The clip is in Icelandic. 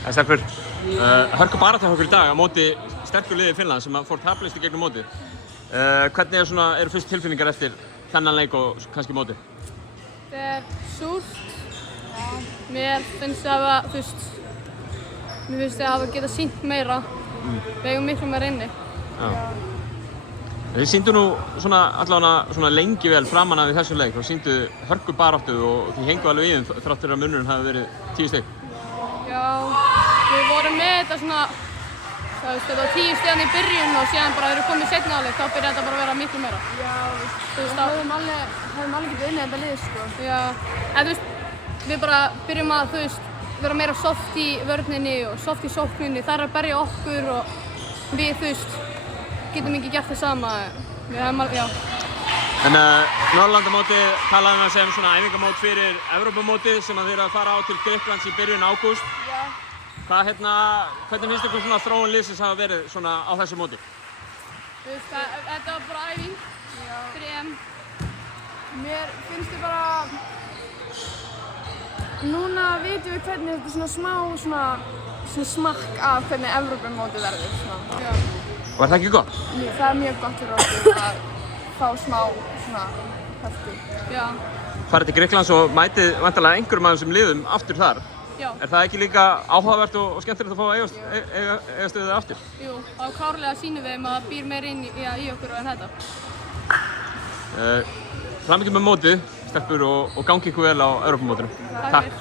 Stelpur, hörku barátta hjá okkur í dag á móti sterku liði Finnland sem fór taplaust í gegnum mótið. Hvernig eru fyrstu tilfinningar eftir þennan leik og kannski mótið? Þetta súrt. Mér finnst það að hafa getað sýnt meira. Við eigum miklu meira inni. Þið sýndu nú allavega lengi vel framan af í þessum leik og sýndu hörku baráttu og þið hengu alveg í þeim þrátt fyrir að munurinn hafi verið 10 stig. Já, við vorum með þetta þetta var 10 stigann í byrjun og síðan bara þegar við komum í seinni hálfleik þá byrjaði þetta bara að vera miklu meira. Já, við höfum alveg getað unnið þetta lið, sko. Já, en við bara byrjum að, vera meira soft í vörninni og soft í sókninni. Það er að berja okkur og við, getum ekki gert það sama. Við höfum alveg, já. En Norðurlandamótið talaði um svona æfingamót fyrir Evrópumótið sem þið eru að fara á til Grikklands í byrjun ágúst. Já. Hvernig finnst ykkur svona þróun liðsins hafa verið svona á þessu móti? Þetta var bara æfing fyrir EM. Mér finnst þið bara... Núna vitum við hvernig þetta svona smá smakk af hvernig Evrópumótið verður. Já. Og það ekki gott? Það er mjög gott fyrir okkur að fá smá höftu. Já. Farið til Grikklands og mætið væntanlega einhverjum af þessum liðum aftur þar. Já. Er það ekki líka áhugavert og skemmtilegt að fá að eigast við það aftur? Jú, þá klárlega sýnum við að það býr meira inn í okkur en þetta. Hamingju með mótið, stelpur, og gangi ykkur vel á Evrópumótinu. Takk fyrir.